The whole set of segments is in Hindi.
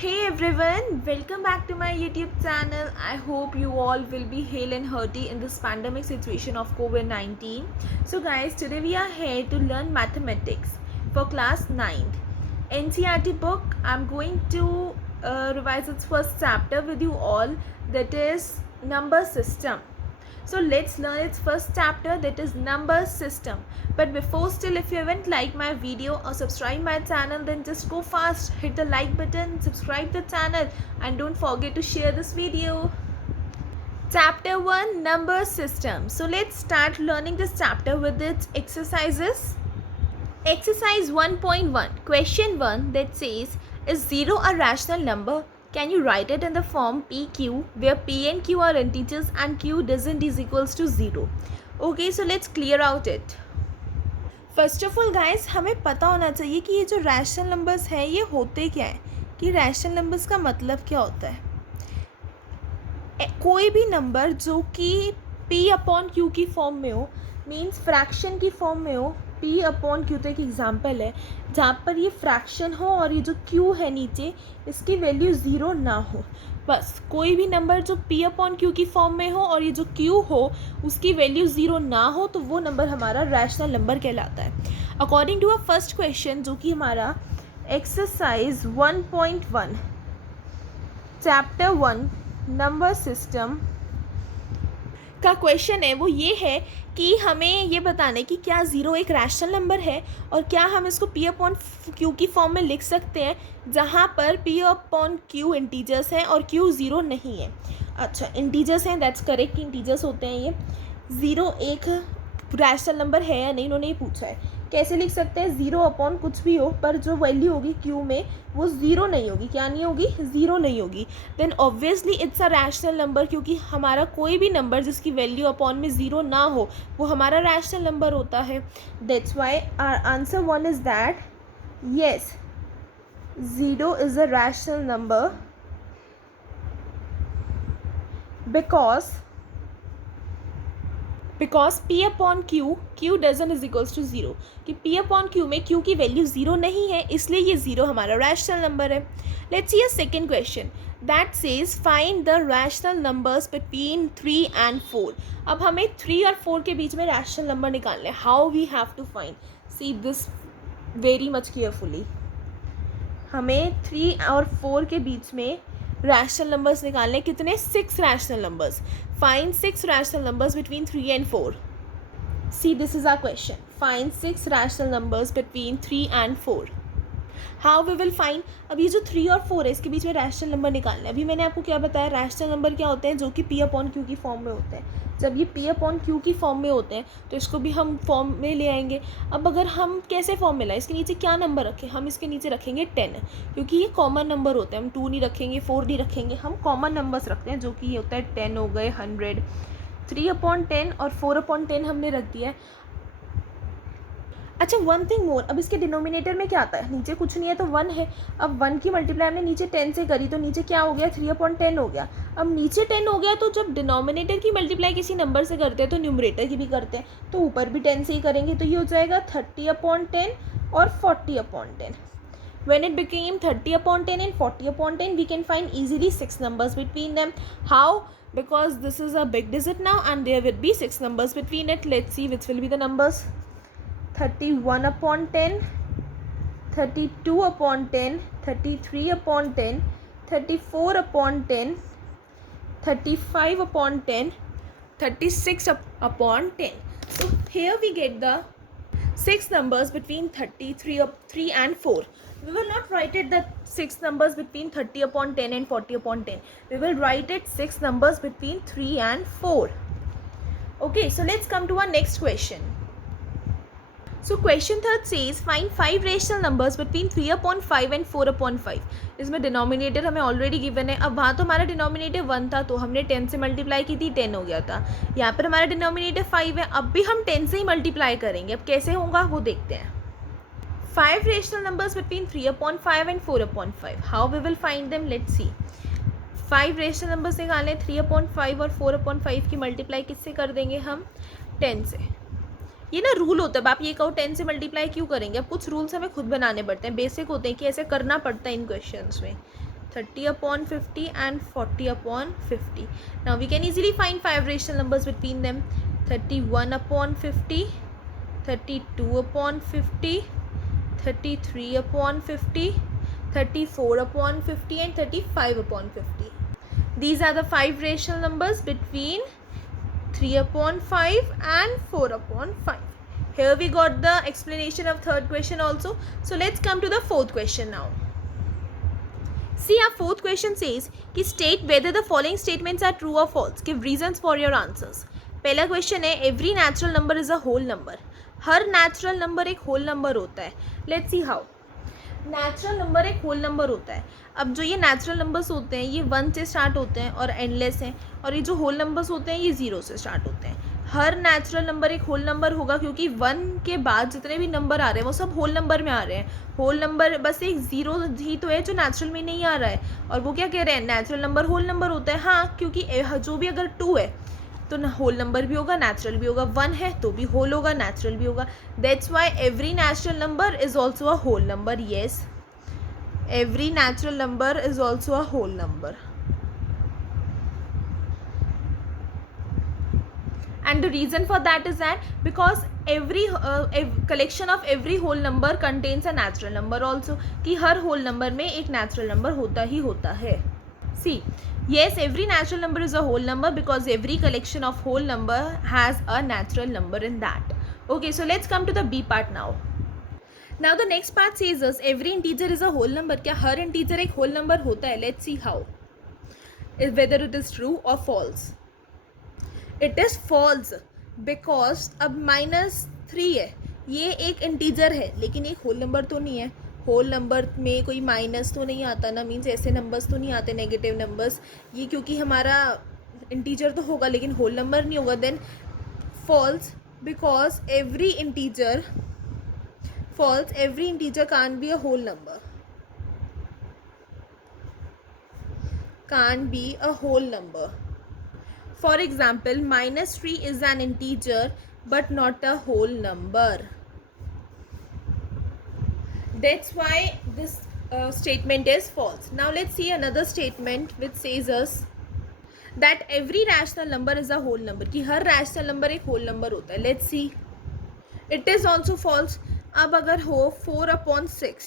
Hey everyone, welcome back to my YouTube channel. I hope you all will be hale and hearty in this pandemic situation of COVID-19. So guys, today we are here to learn mathematics for class 9th. NCERT book, I'm going to revise its first chapter with you all, that is number system. So let's learn its first chapter, that is number system. But before still, if you haven't liked my video or subscribed my channel, then just go fast, hit the like button, subscribe the channel, and don't forget to share this video. Chapter 1, number system. So let's start learning this chapter with its exercises. Exercise 1.1, question 1, that says, is 0 a rational number? Can you write it in the form PQ, where P and Q are integers and Q doesn't is equals to 0. Okay, so let's clear out it. First of all guys, हमें पता होना चाहिए कि ये जो रैशनल नंबर्स हैं ये होते क्या हैं, कि रैशनल नंबर्स का मतलब क्या होता है. कोई भी नंबर जो कि P अपॉन Q की फॉर्म में हो, मीन्स फ्रैक्शन की फॉर्म में हो. P अपॉन Q तो एक एग्जाम्पल है जहाँ पर ये फ्रैक्शन हो और ये जो Q है नीचे इसकी वैल्यू ज़ीरो ना हो. बस कोई भी नंबर जो P अपॉन Q की फॉर्म में हो और ये जो Q हो उसकी वैल्यू ज़ीरो ना हो तो वो नंबर हमारा रैशनल नंबर कहलाता है. According to a first question जो कि हमारा एक्सरसाइज 1.1 चैप्टर 1 नंबर सिस्टम का क्वेश्चन है, वो ये है कि हमें ये बताना है कि क्या ज़ीरो एक रैशनल नंबर है और क्या हम इसको P अपॉन Q की फॉर्म में लिख सकते हैं जहाँ पर P अपॉन Q इंटीजर्स हैं और Q ज़ीरो नहीं है. अच्छा, इंटीजर्स हैं, दैट्स करेक्ट, इंटीजर्स होते हैं ये. ज़ीरो एक रैशनल नंबर है या नहीं उन्होंने ये पूछा है. कैसे लिख सकते हैं? ज़ीरो अपॉन कुछ भी हो पर जो वैल्यू होगी Q में वो ज़ीरो नहीं होगी. क्या नहीं होगी? ज़ीरो नहीं होगी. Then obviously it's a rational number, क्योंकि हमारा कोई भी नंबर जिसकी वैल्यू अपॉन में ज़ीरो ना हो वो हमारा रैशनल नंबर होता है. That's why our answer 1 is that yes, zero is a rational number because P upon Q doesn't is equals to zero, कि P अपॉन Q में Q की वैल्यू ज़ीरो नहीं है इसलिए ये ज़ीरो हमारा रैशनल नंबर है. Let's see a second question that says find the rational numbers between 3 and 4. अब हमें 3 और 4 के बीच में रैशनल नंबर निकालने हैं. How we have to find, see this very much carefully. हमें 3 और 4 के बीच में रैशनल नंबर्स निकालने. कितने? 6 rational numbers. Find 6 rational numbers between 3 and 4. See this is our question. Find 6 rational numbers between 3 and 4. How we will find? अब ये जो 3 और 4 है इसके बीच में रैशनल नंबर निकालना है. अभी मैंने आपको क्या बताया, रैशनल नंबर क्या होते हैं? जो कि P अपॉन Q की फॉर्म में होते हैं. जब ये P अपॉन Q की फॉर्म में होते हैं तो इसको भी हम फॉर्म में ले आएंगे. अब अगर हम कैसे फॉर्म में लाएं, इसके नीचे क्या नंबर रखें? हम इसके नीचे रखेंगे 10, क्योंकि ये कॉमन नंबर होते हैं. हम 2 नहीं रखेंगे, 4 नहीं रखेंगे, हम कॉमन नंबर्स रखते हैं जो कि ये होता है 10 हो गए, 100. 3 अपॉन 10 और 4 अपॉन 10 हमने रख दिया है. अच्छा, वन थिंग मोर, अब इसके डिनोमिनेटर में क्या आता है? नीचे कुछ नहीं है तो 1 है. अब 1 की मल्टीप्लाई हमने नीचे 10 से करी तो नीचे क्या हो गया? 3 अपॉन 10 हो गया. अब नीचे 10 हो गया तो जब डिनोमिनेटर की मल्टीप्लाई किसी नंबर से करते हैं तो न्यूमरेटर की भी करते हैं, तो ऊपर भी 10 से ही करेंगे. तो ये हो जाएगा 30 अपॉन 10 और 40 upon 10. When it became 30 upon 10 and 40 upon 10, we can find easily 6 numbers between them. How? Because this is a big digit now and there will be 6 numbers between it. Let's see which will be the numbers. 31 upon 10, 32 upon 10, 33 upon 10, 34 upon 10, 35 upon 10, 36 upon 10. So here we get the 6 numbers between 3 and 4. We will not write it the 6 numbers between 30 upon 10 and 40 upon 10. We will write it 6 numbers between 3 and 4. Okay, so let's come to our next question. So question third says find 5 rational numbers between 3 upon 5 and 4 upon 5. इसमें डिनोमिनेटर हमें ऑलरेडी गिवन है. अब वहाँ तो हमारा डिनोमिनेटर 1 था तो हमने 10 से मल्टीप्लाई की थी, 10 हो गया था. यहाँ पर हमारा डिनोमिनेटर 5 है, अब भी हम 10 से ही मल्टीप्लाई करेंगे. अब कैसे होगा वो देखते हैं. 5 rational numbers between 3 upon 5 and 4 upon 5. How we will find them? Let's see. 5 rational numbers निकालें. 3 अपॉन 5 और 4 अपॉन 5 की मल्टीप्लाई किससे कर देंगे हम? 10 से. ये ना रूल होता है. अब आप ये कहो 10 से मल्टीप्लाई क्यों करेंगे? अब कुछ रूल्स हमें खुद बनाने पड़ते हैं, बेसिक होते हैं कि ऐसे करना पड़ता है इन क्वेश्चंस में. 30/50 and 40/50. Now we can easily find 5 rational numbers between them. 31/50, 32/50, 33/50, 34/50 and 35/50. These are the 5 rational numbers between 3/5 and 4/5. Here we got the explanation of third question also. So let's come to the fourth question now. See, our fourth question says कि state whether the following statements are true or false. Give reasons for your answers. पहला क्वेश्चन है every natural number is a whole number. Her natural number एक होल नंबर होता है. Let's see how. Natural number एक होल नंबर होता है. अब जो ये नेचुरल नंबर्स होते हैं ये 1 से स्टार्ट होते हैं और एंडलेस हैं, और ये जो होल नंबर्स होते हैं ये 0 से स्टार्ट होते हैं. हर नेचुरल नंबर एक होल नंबर होगा क्योंकि 1 के बाद जितने भी नंबर आ रहे हैं वो सब होल नंबर में आ रहे हैं. होल नंबर बस एक 0 ही तो है जो नेचुरल में नहीं आ रहा है, और वो क्या कह रहे हैं, नेचुरल नंबर होल नंबर होता है. हाँ, क्योंकि जो भी अगर 2 है तो होल नंबर भी होगा, नेचुरल भी होगा. 1 है तो भी होल होगा, नेचुरल भी होगा. That's why every natural number is also a whole number. Yes, every natural number is also a whole number. And the reason for that is that because every collection of every whole number contains a natural number also. कि हर whole number में एक natural number होता ही होता है. See, yes, every natural number is a whole number because every collection of whole number has a natural number in that. Okay, so let's come to the B part now. Now the next part says us every integer is a whole number. क्या हर integer एक whole number होता है? Let's see how. Whether it is true or false. It is false because अब -3 है, ये एक integer है लेकिन एक whole number तो नहीं है. होल नंबर में कोई माइनस तो नहीं आता ना, मीन्स ऐसे नंबर्स तो नहीं आते नेगेटिव नंबर्स. ये क्योंकि हमारा इंटीजर तो होगा लेकिन होल नंबर नहीं होगा. Then false because every integer false, every integer can't be a whole number. Can't be a whole number. For example, -3 is an integer but not a whole number. That's why this statement is false. Now let's see another statement which says us that every rational number is a whole number. कि हर rational number एक whole number होता है. Let's see. It is also false. अब अगर हो 4/6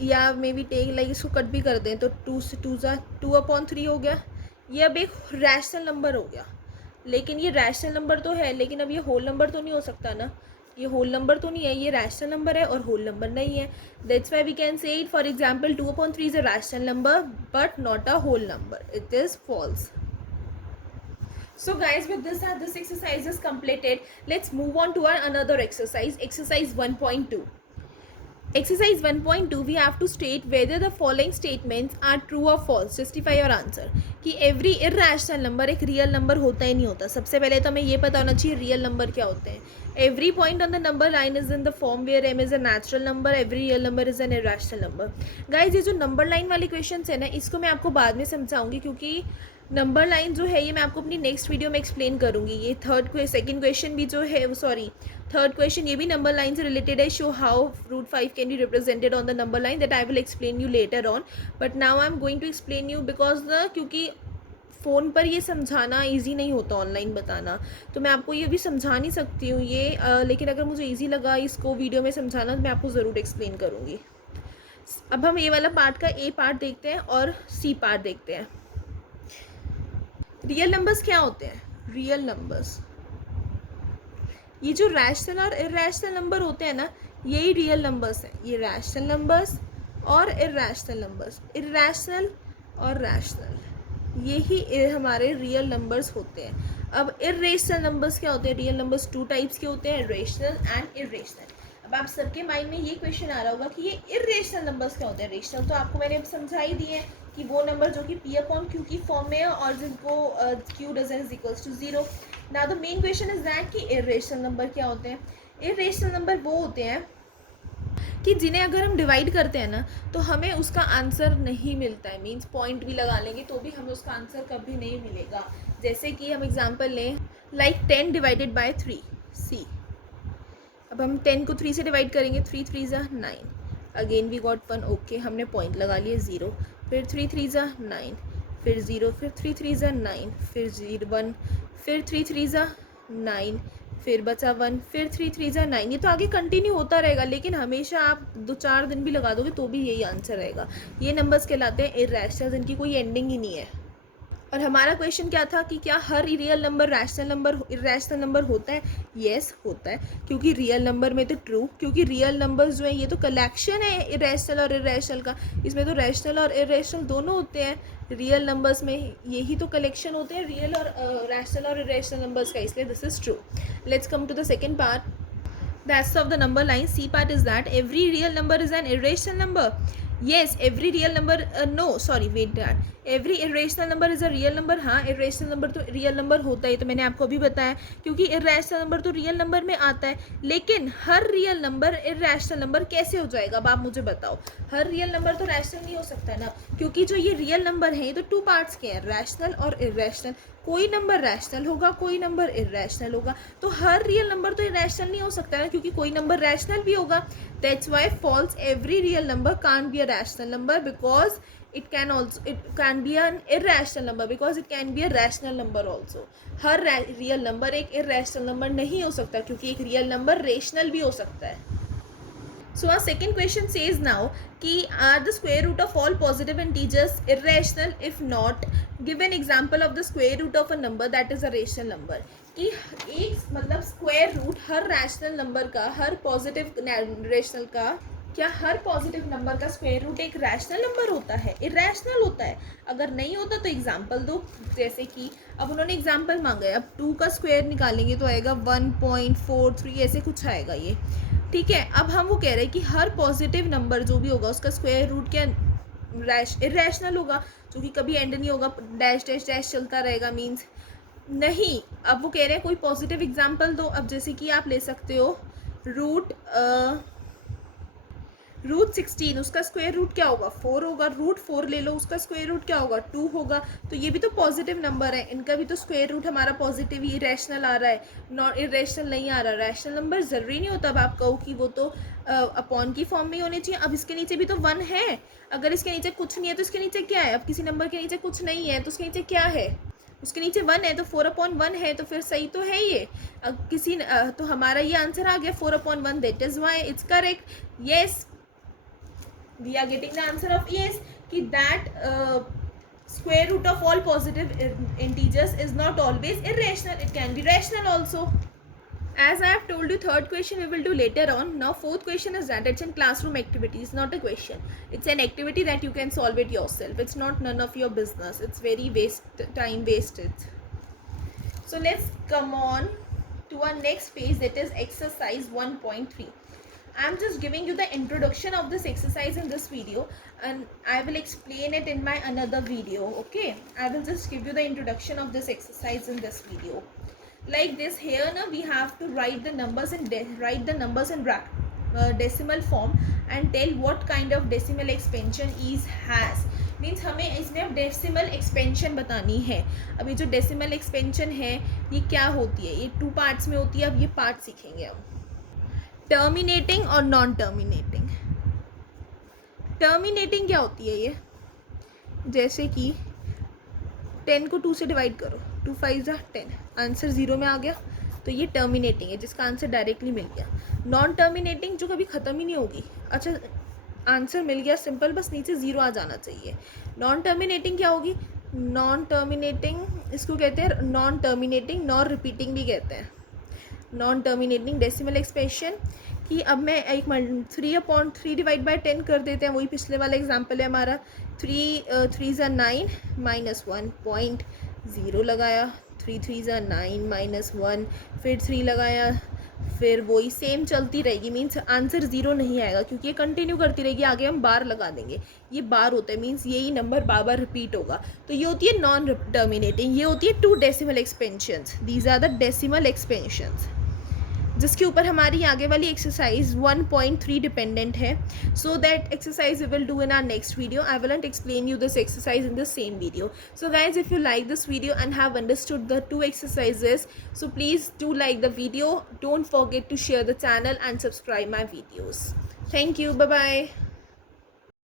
या मे बी टेक लाइक इसको कट भी कर दें तो 2 से 2/3 हो गया. ये अब एक रैशनल नंबर हो गया, लेकिन ये रैशनल नंबर तो है लेकिन अब ये होल नंबर तो नहीं हो सकता ना. ये होल नंबर तो नहीं है, ये रैशनल नंबर है और होल नंबर नहीं है. That's why we can say it for example 2/3 is a rational number but not a whole number. It is false. So guys, with this exercise is completed. Let's move on to our another exercise. Exercise 1.2. Exercise 1.2 we have to state whether the following statements are true or false. Justify your answer. कि every irrational number एक real number होता ही नहीं होता. सबसे पहले तो हमें ये पता होना चाहिए real number क्या होते हैं. Every point on the number line is in the form where m is a natural number, every real number is an irrational number. Guys, ये जो number line वाले questions है ना, इसको मैं आपको बाद में समझाऊंगी क्योंकि नंबर लाइन जो है ये मैं आपको अपनी नेक्स्ट वीडियो में एक्सप्लेन करूँगी. ये सेकंड क्वेश्चन भी जो है थर्ड क्वेश्चन ये भी नंबर लाइन से रिलेटेड है. Show how √5 can be represented on the number line. That I will explain you later on, but now I am going to explain you because क्योंकि फ़ोन पर ये समझाना ईजी नहीं होता, ऑनलाइन बताना, तो मैं आपको ये भी समझा नहीं सकती हूँ ये लेकिन अगर मुझे ईजी लगा इसको वीडियो में समझाना तो मैं आपको ज़रूर एक्सप्लेन करूँगी. अब हम ये वाला पार्ट का ए पार्ट देखते हैं और सी पार्ट देखते हैं. रियल नंबर्स क्या होते हैं? रियल नंबर्स ये जो रैशनल और इरैशनल नंबर होते हैं ना, यही रियल नंबर्स हैं. ये रैशनल नंबर्स और इरैशनल नंबर्स, इरैशनल और रैशनल, यही हमारे रियल नंबर्स होते हैं. अब इरेशनल नंबर्स क्या होते हैं? रियल नंबर्स 2 टाइप्स के होते हैं, रेशनल एंड इरेशनल. अब आप सबके माइंड में ये क्वेश्चन आ रहा होगा कि ये इरेशनल नंबर्स क्या होते हैं. रेशनल तो आपको मैंने अब समझा ही दिए हैं कि वो नंबर जो कि P/Q की फॉर्म में है और जिनको Q doesn't is equals to 0. Now the main question is that कि इरेशनल नंबर क्या होते हैं. इरेशनल नंबर वो होते हैं कि जिन्हें अगर हम डिवाइड करते हैं ना तो हमें उसका आंसर नहीं मिलता है. मीन्स पॉइंट भी लगा लेंगे तो भी हमें उसका आंसर कभी नहीं मिलेगा. जैसे कि हम एग्जांपल लें लाइक 10 डिवाइडेड बाय 3 सी. अब हम 10 को 3 से डिवाइड करेंगे, 3 3 ज़ा 9. Again we got 1. ओके, हमने पॉइंट लगा लिए 0. फिर 3 3 ज़ा 9, फिर 0, फिर 3 3 ज़ा 9, फिर 1, फिर 3 3 ज़ा 9, फिर बचा 1, फिर 3 3 ज़ा 9। ये तो आगे कंटिन्यू होता रहेगा, लेकिन हमेशा आप 2-4 दिन भी लगा दोगे तो भी यही आंसर रहेगा। ये नंबर्स कहलाते हैं इर्रेशनल, इनकी कोई एंडिंग ही नहीं है। और हमारा क्वेश्चन क्या था कि क्या हर real number rational number irrational number होता है? येस होता है, क्योंकि रियल नंबर में तो ट्रू, क्योंकि रियल नंबर्स जो है ये तो कलेक्शन है इर्रेशनल और इर्रेशनल का, इसमें तो रैशनल और इर्रेशनल दोनों होते हैं। रियल नंबर्स में यही तो कलेक्शन होते हैं, रियल और रैशनल और इर्रेशनल नंबर्स का, इसलिए this is true. Let's come to the second part. The essence of the number line C part is that every real number is an irrational number. Yes, every real number no sorry wait that every irrational number is a real number. हाँ, irrational number तो real number होता है, तो मैंने आपको अभी बताया, क्योंकि irrational number तो real number में आता है। लेकिन हर real number irrational number कैसे हो जाएगा? अब आप मुझे बताओ, हर real number तो rational नहीं हो सकता ना, क्योंकि जो ये real number है ये तो 2 parts के हैं, rational और irrational। कोई नंबर रैशनल होगा, कोई नंबर इर्रेशनल होगा, तो हर रियल नंबर तो इर्रेशनल नहीं हो सकता है, क्योंकि कोई नंबर रैशनल भी होगा। That's why false every real number can't be a rational number because it can be an irrational number because it can be a rational number also. Her real number एक इर्रेशनल नंबर नहीं हो सकता, क्योंकि एक रियल नंबर रेशनल भी हो सकता है। So our second question says now कि are the square root of all positive integers irrational? If not, give an example of the square root of a number that is a rational number. कि एक मतलब स्क्वायर रूट हर रैशनल नंबर का, हर पॉजिटिव रेशनल का, क्या हर पॉजिटिव नंबर का स्क्वायर रूट एक रैशनल नंबर होता है? इरेशनल होता है। अगर नहीं होता तो एग्जांपल दो। जैसे कि अब उन्होंने एग्जांपल मांगा है, अब 2 का स्क्वायर निकालेंगे तो आएगा 1.43, ऐसे कुछ आएगा ये, ठीक है। अब हम वो कह रहे हैं कि हर पॉजिटिव नंबर जो भी होगा उसका स्क्वायर रूट क्या इरेशनल होगा, जो कि कभी एंड नहीं होगा, डैश डैश डैश चलता रहेगा, मीन्स नहीं। अब वो कह रहे हैं कोई पॉजिटिव एग्जांपल दो। अब जैसे कि आप ले सकते हो रूट 16, उसका स्क्वायर रूट क्या होगा? 4 होगा। रूट 4 ले लो, उसका स्क्वायर रूट क्या होगा? 2 होगा। तो ये भी तो पॉजिटिव नंबर है, इनका भी तो स्क्वायर रूट हमारा पॉजिटिव ही रैशनल आ रहा है, नॉट इरेशनल नहीं आ रहा। रैशनल नंबर ज़रूरी नहीं होता अब आप कहो कि वो तो अपॉन की फॉर्म में ही होने चाहिए। अब इसके नीचे भी तो 1 है, अगर इसके नीचे कुछ नहीं है तो इसके नीचे क्या है? अब किसी नंबर के नीचे कुछ नहीं है तो उसके नीचे क्या है? उसके नीचे 1 है, तो 4/1 है, तो फिर सही तो है ये। अब किसी तो हमारा ये आंसर आ गया 4/1, that is why it's correct. Yes, we are getting the answer of yes कि that square root of all positive integers is not always irrational, it can be rational also. As I have told you, third question we will do later on. Now fourth question is that it's in classroom activity. It's not a question, it's an activity that you can solve it yourself. It's not none of your business, it's very time wasted. So let's come on to our next page, that is exercise 1.3. I am just giving you the introduction of this exercise in this video, and I will explain it in my another video. Okay, I will just give you the introduction of this exercise in this video. Like this, here now we have to write the numbers in decimal form and tell what kind of decimal expansion each has. Means हमें इसमें अब डेसिमल एक्सपेंशन बतानी है। अब ये जो डेसिमल एक्सपेंशन है ये क्या होती है? ये 2 पार्ट्स में होती है। अब ये पार्ट सीखेंगे हम, टर्मिनेटिंग और नॉन टर्मिनेटिंग। टर्मिनेटिंग क्या होती है? ये जैसे कि 10 को 2 से डिवाइड करो, 2 5 10, आंसर 0 में आ गया, तो ये टर्मिनेटिंग है जिसका आंसर डायरेक्टली मिल गया। नॉन टर्मिनेटिंग जो कभी ख़त्म ही नहीं होगी। अच्छा, आंसर मिल गया सिंपल, बस नीचे 0 आ जाना चाहिए। नॉन टर्मिनेटिंग क्या होगी? नॉन टर्मिनेटिंग इसको कहते हैं नॉन टर्मिनेटिंग, नॉन रिपीटिंग भी कहते हैं। नॉन टर्मिनेटिंग डेसिमल एक्सप्रेशन कि अब मैं एक 3/3 डिवाइड बाई 10 कर देते हैं, वही पिछले वाला एग्जांपल है हमारा। 3 3 ज़ा 9 माइनस 1.0 लगाया, 3 3 ज़ा 9 माइनस 1, फिर 3 लगाया, फिर वही सेम चलती रहेगी। मीन्स आंसर 0 नहीं आएगा क्योंकि ये कंटिन्यू करती रहेगी। आगे हम बार लगा देंगे, ये बार होता है, मीन्स यही नंबर बार बार रिपीट होगा। तो ये होती है नॉन टर्मिनेटिंग। ये होती है 2 decimal expansions, these are the decimal expansions, जिसके ऊपर हमारी आगे वाली एक्सरसाइज 1.3 डिपेंडेंट है। So that exercise we will do in our next video. I will not explain you this exercise in the same video. So guys, if you like this video and have understood the 2 exercises, so please do like the video. Don't forget to share the channel and subscribe my videos. Thank you. Bye bye.